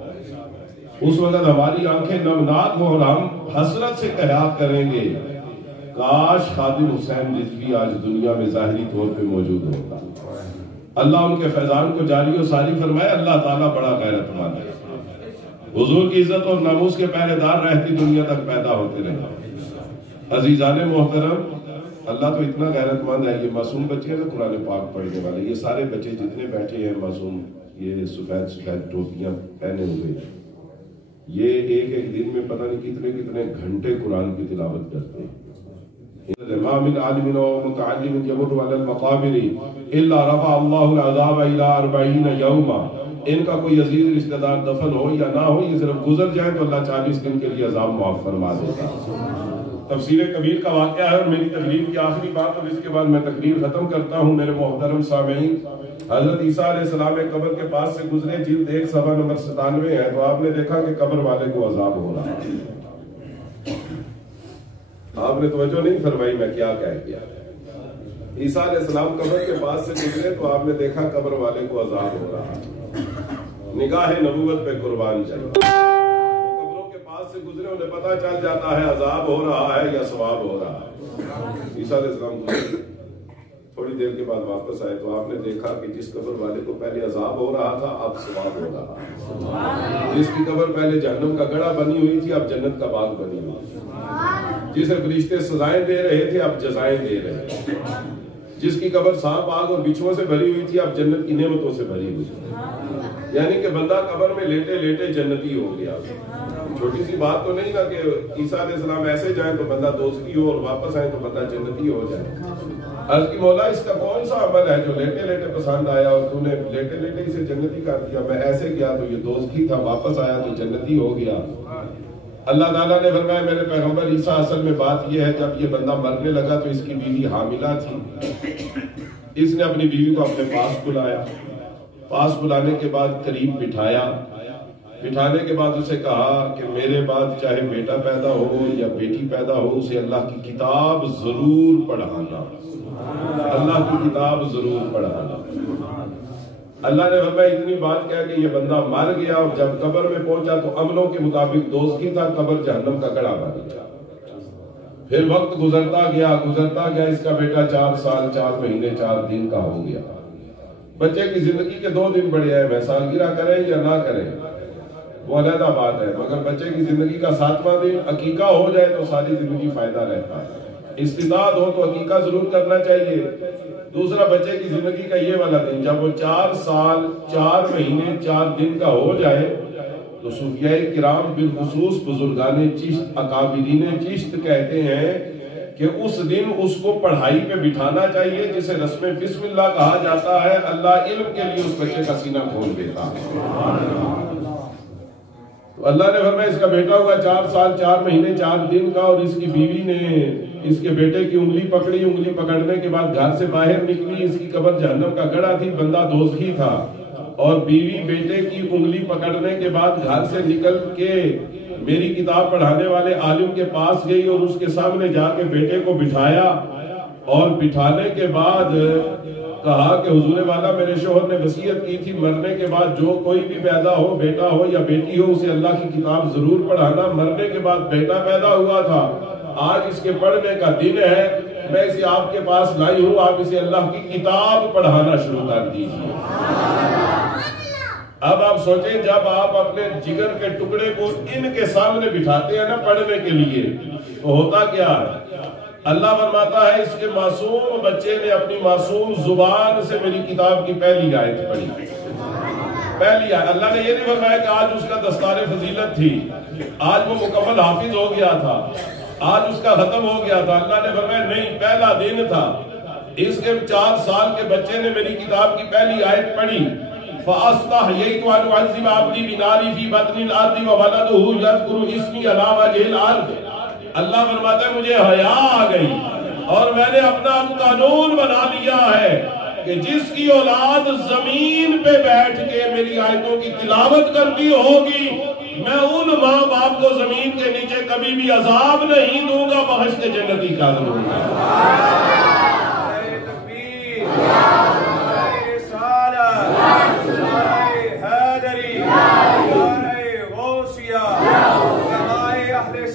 اس وقت ہماری آنکھیں نمناک ہو اور ہم حسرت سے کہا کریں گے کاش خادم حسین رضوی آج دنیا میں ظاہری طور پہ موجود ہوتا. اللہ ان کے فیضان کو جاری و ساری فرمائے. اللہ تعالیٰ بڑا غیرت مند ہے. حضور کی عزت اور ناموس کے پہرے دار رہتی دنیا تک پیدا ہوتے رہے. عزیزان محترم، اللہ تو اتنا غیرت مند ہے. یہ معصوم بچے ہیں نا قرآن پاک پڑھنے والے، یہ سارے بچے جتنے بیٹھے ہیں معصوم، یہ سفید سفید ٹوپیاں پہنے ہوئے، یہ ایک ایک دن میں پتہ نہیں کتنے کتنے گھنٹے قرآن کی تلاوت کرتے ہیں. ما من عالم و متعلم یمر علی المقابر الا رفع اللہ العذاب الى 40 یوما. ان کا کوئی عزیز رشتہ دار دفن ہو یا نہ ہو، یہ صرف گزر جائے تو اللہ 40 دن کے لیے عذاب معاف فرما دیتا ہے. تفسیر کبیر کا واقعہ ہے اور میری تقریر کی آخری بات، اور اس کے بعد میں تقریر ختم کرتا ہوں. میرے محترم سامعین، حضرت عیسیٰ علیہ السلام قبر کے پاس سے گزرے، جلد 1 صفحہ نمبر 97 ہے، تو آپ نے دیکھا کہ قبر والے کو عذاب ہو رہا ہے. آپ نے توجہ نہیں فرمائی میں کیا کہہ گیا. عیسیٰ علیہ السلام قبر کے پاس سے گزرے تو آپ نے دیکھا قبر والے کو عذاب ہو رہا ہے. نگاہ نبوت پہ قربان جائے. قبروں کے پاس سے گزرے، انہیں پتہ چل جاتا ہے عذاب ہو رہا ہے یا ثواب ہو رہا ہے. عیسیٰ علیہ السلام گزرے، تھوڑی دیر کے بعد واپس آئے تو آپ نے دیکھا کہ جس قبر والے کو پہلے عذاب ہو رہا تھا اب ثواب ہو رہا ہے. جس کی قبر پہلے جہنم کا گڑھا بنی ہوئی تھی اب جنت کا باغ بنی ہوئی تھی. جسے فرشتے سزائیں دے رہے تھے اب جزائیں دے رہے ہیں. جس کی قبر سانپ آگ اور بچھوؤں سے بھری ہوئی تھی اب جنت کی نعمتوں سے بھری ہوئی تھی. یعنی کہ بندہ قبر میں لیٹے لیٹے جنتی ہو گیا. چھوٹی سی بات تو نہیں نا کہ عیسیٰ علیہ السلام ایسے جائیں تو بندہ دوستی ہو اور واپس آئے تو بندہ جنتی ہو جائے. عرض کی مولا اس کا کون سا عمل ہے جو لیٹے لیٹے پسند آیا اور تو نے لیٹے لیٹے اسے جنتی کر دیا؟ میں ایسے گیا تو یہ دوستی تھا، واپس آیا تو جنتی ہو گیا. اللہ تعالیٰ نے فرمایا میرے پیغمبر عیسیٰ اصل میں بات یہ ہے جب یہ بندہ مرنے لگا تو اس کی بیوی حاملہ تھی. اس نے اپنی بیوی کو اپنے پاس بلایا. پاس بلانے کے بعد قریب بٹھایا. بٹھانے کے بعد اسے کہا کہ میرے بعد چاہے بیٹا پیدا ہو یا بیٹی پیدا ہو اسے اللہ کی کتاب ضرور پڑھانا. اللہ کی کتاب ضرور پڑھانا. اللہ نے فرمایا اتنی بات کہا کہ یہ بندہ مر گیا اور جب قبر میں پہنچا تو عملوں کے مطابق دوزخی تھا، قبر جہنم کا گڑھا بن گیا. پھر وقت گزرتا گیا. اس کا بیٹا 4 سال 4 مہینے 4 دن کا ہو گیا. بچے کی زندگی کے 2 دن بڑے ہیں، میں سالگرہ کریں یا نہ کریں وہ علیحدہ بات ہے، مگر بچے کی زندگی کا 7واں دن عقیقہ ہو جائے تو ساری زندگی فائدہ رہتا ہے. استطاعت ہو تو عقیقہ ضرور کرنا چاہیے. دوسرا بچے کی زندگی کا یہ والا دن جب وہ 4 سال 4 مہینے 4 دن کا ہو جائے تو صوفیاء کرام بالخصوص بزرگان چشت اکابرین چشت کہتے ہیں کہ اس دن اس کو پڑھائی پہ بٹھانا چاہیے جسے رسم بسم اللہ کہا جاتا ہے. اللہ علم کے لیے اس بچے کا سینہ کھول دیتا ہے. تو اللہ نے فرمایا اس کا بیٹا ہوا 4 سال 4 مہینے 4 دن کا اور اس کی بیوی نے اس کے بیٹے کی انگلی پکڑی. انگلی پکڑنے کے بعد گھر سے باہر نکلی. اس کی قبر جہنم کا گڑھا تھی، بندہ دوزخی تھا. اور بیوی بیٹے کی انگلی پکڑنے کے بعد گھر سے نکل کے میری کتاب پڑھانے والے عالم کے پاس گئی اور اس کے سامنے جا کے بیٹے کو بٹھایا. اور بٹھانے کے بعد کہا کہ حضور والا میرے شوہر نے وصیت کی تھی مرنے کے بعد جو کوئی بھی پیدا ہو، بیٹا ہو یا بیٹی ہو، اسے اللہ کی کتاب ضرور پڑھانا. مرنے کے بعد بیٹا پیدا ہوا تھا، آج اس کے پڑھنے کا دن ہے، میں اسے آپ کے پاس لائی ہوں، آپ اسے اللہ کی کتاب پڑھانا شروع کر دیجیے. اب آپ سوچیں جب آپ اپنے جگر کے ٹکڑے کو ان کے سامنے بٹھاتے ہیں نا پڑھنے کے لیے تو ہوتا کیا ہے؟ اللہ فرماتا ہے اس کے معصوم بچے نے اپنی معصوم زبان سے میری کتاب کی پہلی آیت پڑھی. پہلی آیت. اللہ نے یہ نہیں فرمایا کہ آج اس کا دستار فضیلت تھی، آج وہ مکمل حافظ ہو گیا تھا، آج اس کا ختم ہو گیا تھا. اللہ نے فرمایا نہیں، پہلا دن تھا. اس کے 4 سال کے بچے نے میری کتاب کی پہلی آیت پڑھی. فَأَسْتَحْيَيْتُ أَنْ أُعَذِّبَ عَبْدِي بِنَارِي فِي بَطْنِ الْأَرْضِ وَوَلَدُهُ يَذْكُرُ اسْمِي عَلَىٰ وَجْهِ الْأَرْضِ. اللہ فرماتا ہے مجھے حیا آ گئی اور میں نے اپنا قانون بنا لیا ہے کہ جس کی اولاد زمین پہ بیٹھ کے میری آیتوں کی تلاوت کرتی ہوگی میں ان ماں باپ کو زمین کے نیچے کبھی بھی عذاب نہیں دوں گا، بہشت جنتی کا دوں گا.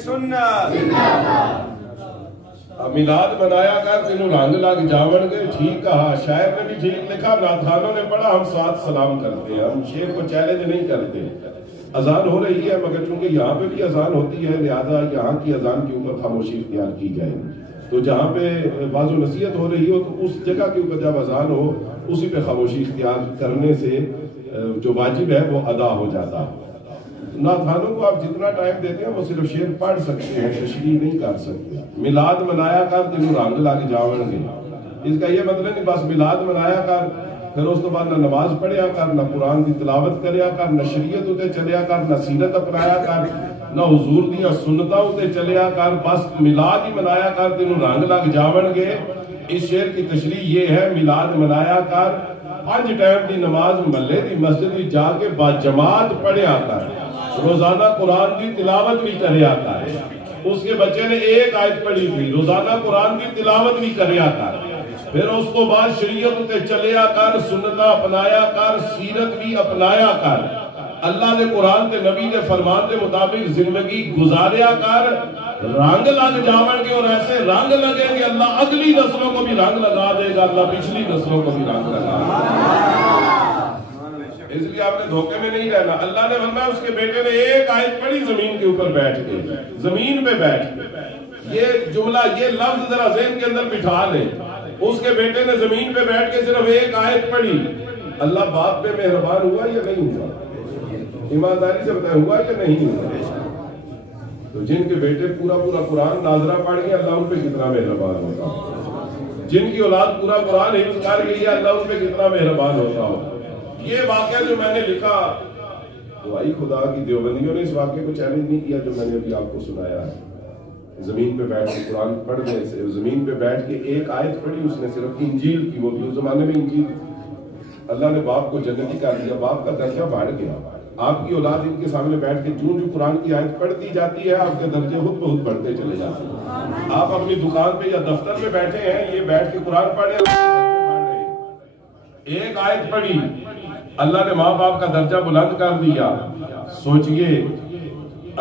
سنت منایا کر تینوں رنگ لگ جاون گے. ٹھیک کہا, شاعر نے بھی ٹھیک لکھا, نعتخوانوں نے پڑھا, ہم ساتھ سلام کرتے ہیں, ہم شعر کو چیلنج نہیں کرتے. اذان ہو رہی ہے مگر چونکہ یہاں پہ بھی اذان ہوتی ہے لہذا یہاں کی اذان کے اوپر خاموشی اختیار کی جائے. تو جہاں پہ واعظ و نصیحت ہو رہی ہو تو اس جگہ کے اوپر جب اذان ہو اسی پہ خاموشی اختیار کرنے سے جو واجب ہے وہ ادا ہو جاتا ہے. نعتخوانوں کو آپ جتنا ٹائم دیتے ہیں وہ صرف شعر پڑھ سکتے ہیں, تشریح نہیں کر سکتے. میلاد منایا کر تینوں رنگ لگ جاون گے, اس کا یہ مطلب نہیں بس میلاد منایا کر پھر اس تو بعد نہ نماز پڑھیا کر, نہ قرآن کی تلاوت کریا کر, نہ شریعت اتے چلیا کر, نہ سیرت اپنایا کر, نہ حضور دیا سنتاں اتے چلیا کر, بس میلاد ہی منایا کر تینوں رنگ لگ جاون گے. اس شعر کی تشریح یہ ہے, میلاد منایا کر, 5 ٹائم دی نماز محلے دی مسجد بھی جا کے با جماعت پڑھیا کر, روزانہ قرآن کی تلاوت بھی کریا کر. اس کے بچے نے ایک آیت پڑھی تھی, روزانہ قرآن کی تلاوت بھی کریا کر, پھر اس کو بعد شریعت تے چلیا کر, سنتاں اپنایا کر, سیرت بھی اپنایا کر, اللہ دے قرآن تے نبی دے فرمان دے مطابق زندگی گزاریا کر. رنگ لگ جاون گے, اور ایسے رنگ لگیں گے اللہ اگلی نسلوں کو بھی رنگ لگا دے گا, اللہ پچھلی نسلوں کو بھی رنگ لگا دے گا. اس لیے آپ نے دھوکے میں نہیں رہنا. اللہ نے فرمایا اس کے بیٹے نے ایک آیت پڑھی زمین کے اوپر بیٹھ کے, زمین پہ بیٹھ کے. یہ جملہ, یہ لفظ ذرا ذہن کے اندر بٹھا لیں. اس کے بیٹے نے زمین پہ بیٹھ کے صرف ایک آیت پڑھی. اللہ باپ پہ مہربان ہوا یا نہیں ہوا؟ ایمانداری سے بتائیں, ہوا یا نہیں ہوا؟ تو جن کے بیٹے پورا قرآن ناظرہ پڑھ گئے اللہ ان پہ کتنا مہربان ہوتا. جن کی اولاد پورا قرآن حفظ کر گئی ہے اللہ ان پہ کتنا مہربان ہوتا ہو. یہ واقعہ جو میں نے لکھا, دعائی خدا کی دیوبندیوں نے اس واقعے کو چیلنج نہیں کیا جو میں نے ابھی آپ کو سنایا ہے. زمین پہ بیٹھ کے قرآن پڑھنے سے, زمین پہ بیٹھ کے ایک آیت پڑھی اس نے صرف انجیل کی, وہ بھی اس زمانے میں انجیل. اللہ نے باپ کو جنتی کر دیا, باپ کا درجہ بڑھ گیا. آپ کی اولاد ان کے سامنے بیٹھ کے جو قرآن کی آیت پڑھتی جاتی ہے آپ کے درجے خود بہت بڑھتے چلے جاتے ہیں. آپ اپنی دکان پہ یا دفتر میں بیٹھے ہیں, یہ بیٹھ کے قرآن پڑھے, ایک آیت پڑھی, اللہ نے ماں باپ کا درجہ بلند کر دیا. سوچئے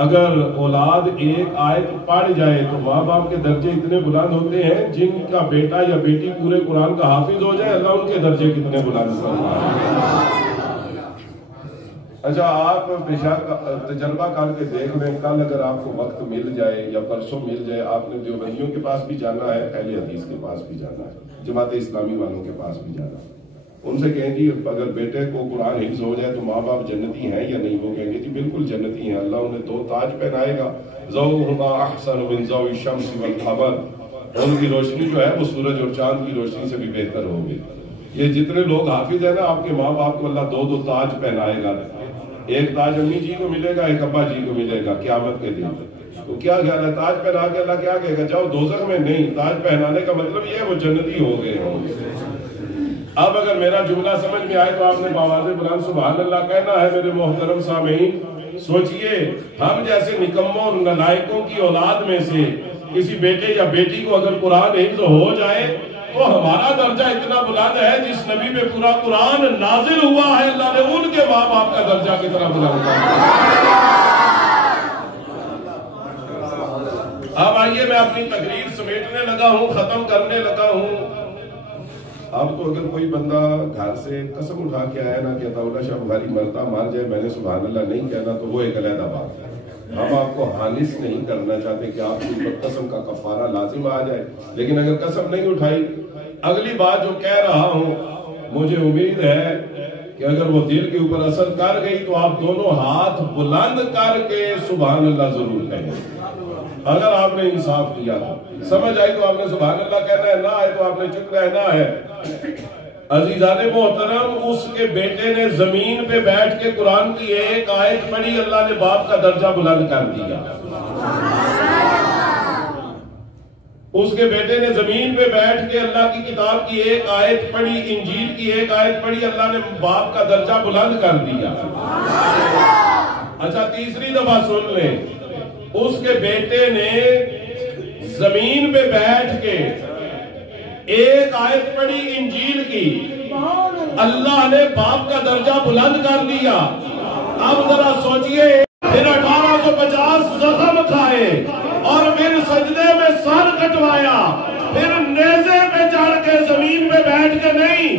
اگر اولاد ایک آیت پڑھ جائے تو ماں باپ کے درجے اتنے بلند ہوتے ہیں. جن کا بیٹا یا بیٹی پورے قرآن کا حافظ ہو جائے اللہ ان کے درجے کتنے بلند ہوتے ہیں. اچھا آپ بیشک تجربہ کر کے دیکھ لیں, کل اگر آپ کو وقت مل جائے یا پرسوں مل جائے, آپ نے دیوبندیوں کے پاس بھی جانا ہے, اہل حدیث کے پاس بھی جانا ہے, جماعت اسلامی والوں کے پاس بھی جانا ہے. ان سے کہیں گی اگر بیٹے کو قرآن حفظ ہو جائے تو ماں باپ جنتی ہیں یا نہیں؟ وہ کہیں گے جی بالکل جنتی ہیں, اللہ انہیں 2 تاج پہنائے گا. ضوءہما احسن من ضوء الشمس والقمر, ان کی روشنی جو ہے وہ سورج اور چاند کی روشنی سے بھی بہتر ہوگی. یہ جتنے لوگ حافظ ہیں نا, آپ کے ماں باپ کو اللہ 2 تاج پہنائے گا. ایک تاج امی جی کو ملے گا, ایک ابا جی کو ملے گا قیامت کے دن. تو کیا خیال ہے, تاج پہنا کے اللہ کیا کہے گا جاؤ دوزخ میں؟ نہیں, تاج پہنانے کا مطلب یہ ہے وہ جنتی ہو گئے ہوں. اب اگر میرا جملہ سمجھ میں آئے تو آپ نے بآواز بلند سبحان اللہ کہنا ہے. میرے محترم سامعین, سوچئے ہم جیسے نکموں اور نالائقوں کی اولاد میں سے کسی بیٹے یا بیٹی کو اگر قرآن حفظ ہو جائے تو ہمارا درجہ اتنا بلند ہے جس نبی پہ پورا قرآن نازل ہوا ہے اللہ نے ان کے ماں باپ کا درجہ کتنا بلند کیا. اب آئیے میں اپنی تقریر سمیٹنے لگا ہوں, ختم کرنے لگا ہوں. اب تو اگر کوئی بندہ گھر سے قسم اٹھا کے آیا نا کہ عطا اللہ شاہ بخاری مرتا مار جائے میں نے سبحان اللہ نہیں کہنا, تو وہ ایک علیحدہ بات ہے. ہم آپ کو حانس نہیں کرنا چاہتے کہ آپ کے اوپر قسم کا کفارہ لازم آ جائے, لیکن اگر قسم نہیں اٹھائی, اگلی بات جو کہہ رہا ہوں مجھے امید ہے کہ اگر وہ دل کے اوپر اثر کر گئی تو آپ دونوں ہاتھ بلند کر کے سبحان اللہ ضرور کہیں. اگر آپ نے انصاف کیا تو سمجھ آئی تو آپ نے سبحان اللہ کہنا ہے, نہ آئے تو آپ نے چپ رہنا ہے. عزیزان محترم, اس کے بیٹے نے زمین پہ بیٹھ کے قرآن کی ایک آیت پڑھی, اللہ نے باپ کا درجہ بلند کر دیا. اس کے بیٹے نے زمین پہ بیٹھ کے اللہ کی کتاب کی ایک آیت پڑھی, انجیل کی ایک آیت پڑھی, اللہ نے باپ کا درجہ بلند کر دیا. اچھا تیسری دفعہ سن لیں, اس کے بیٹے نے زمین پہ بیٹھ کے ایک آیت پڑھی انجیل کی, اللہ نے باپ کا درجہ بلند کر دیا. اب ذرا سوچئے, پھر 1850 زخم کھائے اور پھر سجدے میں سر کٹوایا, پھر نیزے پہ چڑھ کے زمین پہ بیٹھ کے نہیں،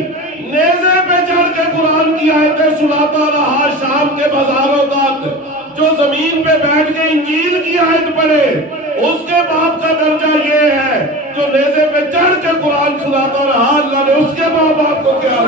نیزے پہ چڑھ کے قرآن کی آیتیں سناتا رہا شام کے بازاروں تک۔ جو زمین پہ بیٹھ کے انجیل کی آیت پڑھے اس کے باپ کا درجہ یہ ہے، جو نیزے پہ چڑھ کے قرآن سناتا رہا اللہ نے اس کے ماں باپ کو کیا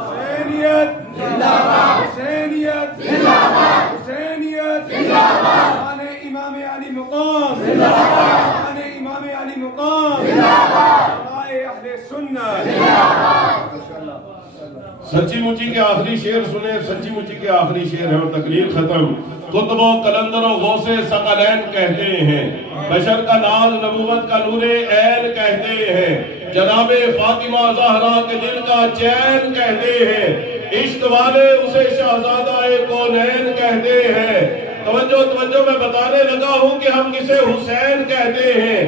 حسینیت زندہ باد، حسینیت زندہ باد، حسینیت زندہ باد، آنے امام علی مقام زندہ باد، آنے امام علی مقام زندہ باد، آئے اہل سنت زندہ باد۔ سچی مچی کے آخری شعر سنے، سچی مچی کے آخری شعر ہے اور تقریر ختم۔ قطب و قلندر و غوث ثقلین کہتے ہیں، بشر کا ناز نبوت کا نور عین کہتے ہیں، جناب فاطمہ زہرا کے دل کا چین کہتے ہیں، عشق والے اسے شہزادہ کونین کہتے ہیں۔ توجہ میں بتانے لگا ہوں کہ ہم کسے حسین کہتے ہیں،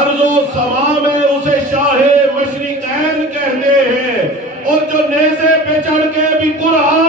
ارض و سما میں اسے شاہ مشرقین کہتے ہیں، اور جو نیزے پہ چڑھ کے بھی قرآن